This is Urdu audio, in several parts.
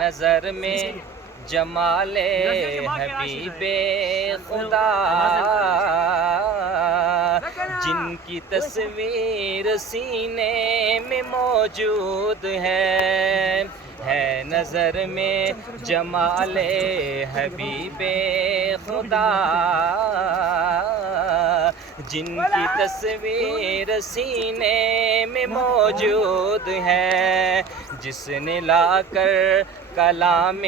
نظر میں جمال حبیب خدا، جن کی تصویر سینے میں موجود ہے نظر میں جمال حبیب خدا، جن کی تصویر سینے میں موجود ہے، جس نے لا کر کلام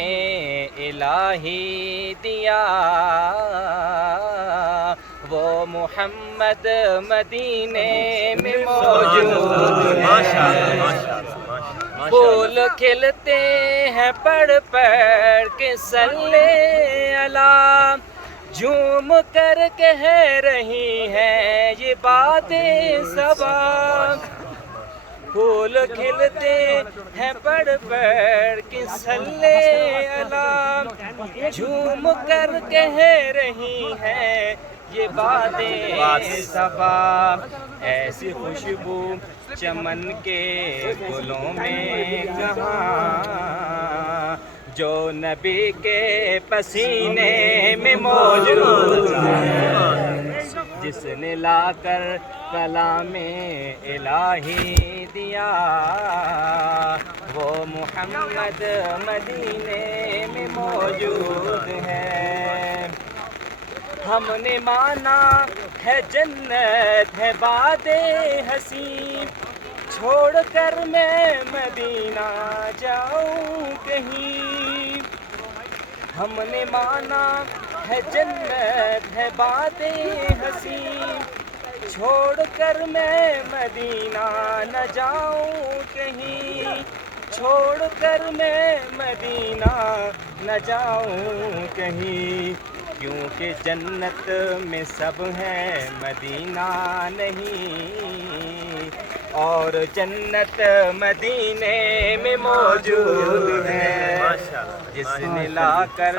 الہی دیا، وہ محمد مدینے میں موجود ہے۔ پھول کھلتے ہیں پڑھ پڑھ کے صلی اللہ، جھوم کر کہہ رہی ہے یہ باتیں صبا، پھول کھلتے ہیں پڑھ پڑھ کے صلی اللہ، جھوم کر کہہ رہی ہے یہ باتیں صبا، ایسی خوشبو چمن کے گلوں میں کہاں، جو نبی کے پسینے میں موجود ہے، جس نے لا کر کلام الہی دیا، وہ محمد مدینے میں موجود ہے۔ ہم نے مانا ہے جنت ہے باد حسین، چھوڑ کر میں مدینہ جاؤں کہیں، ہم نے مانا ہے جنت ہے باد حسین، چھوڑ کر میں مدینہ نہ جاؤں کہیں، چھوڑ کر میں مدینہ نہ جاؤں کہیں، کیونکہ جنت میں سب ہے مدینہ نہیں، اور جنت مدینے میں موجود ہے، جس نے لا کر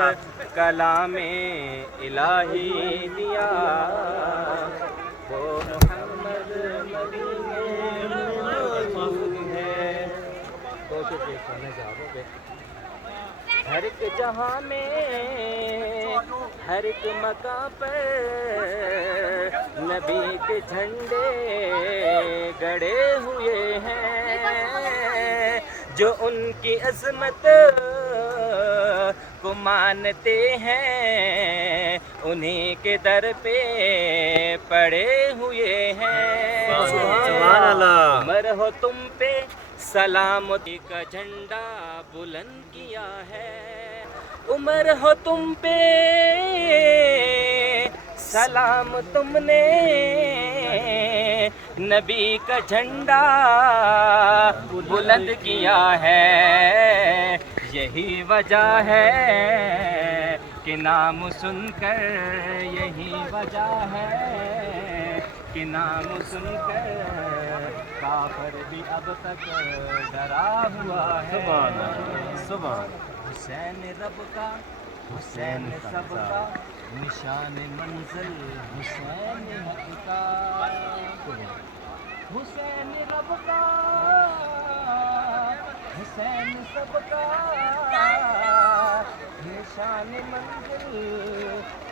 کلام الہی دیا، وہ محمد مدینے میں موجود ہے۔ ہر ایک جہاں میں ہر ایک مقام پر نبی کے جھنڈے گڑے ہوئے ہیں، جو ان کی عظمت کو مانتے ہیں انہیں کے در پہ پڑے ہوئے ہیں۔ سبحان اللہ۔ عمر ہو تم پہ سلامتی کا جھنڈا بلند کیا ہے، عمر ہو تم پہ سلام تم نے نبی کا جھنڈا بلند کیا ہے، یہی وجہ ہے کہ نام سن کر، یہی وجہ ہے کہ نام سن کر کافر بھی اب تک ڈرا ہوا ہے۔ سبحان حسین رب کا، حسین سب کا، نشان منزل حسین حق کا، حسین رب کا، حسین سب کا، نشان منزل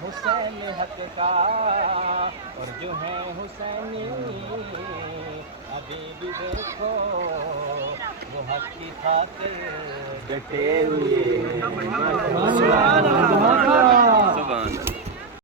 حسین حق کا، اور جو ہے حسینی ابھی بھی دیکھو وہ حق کی خاطر ڈٹے ہوئے۔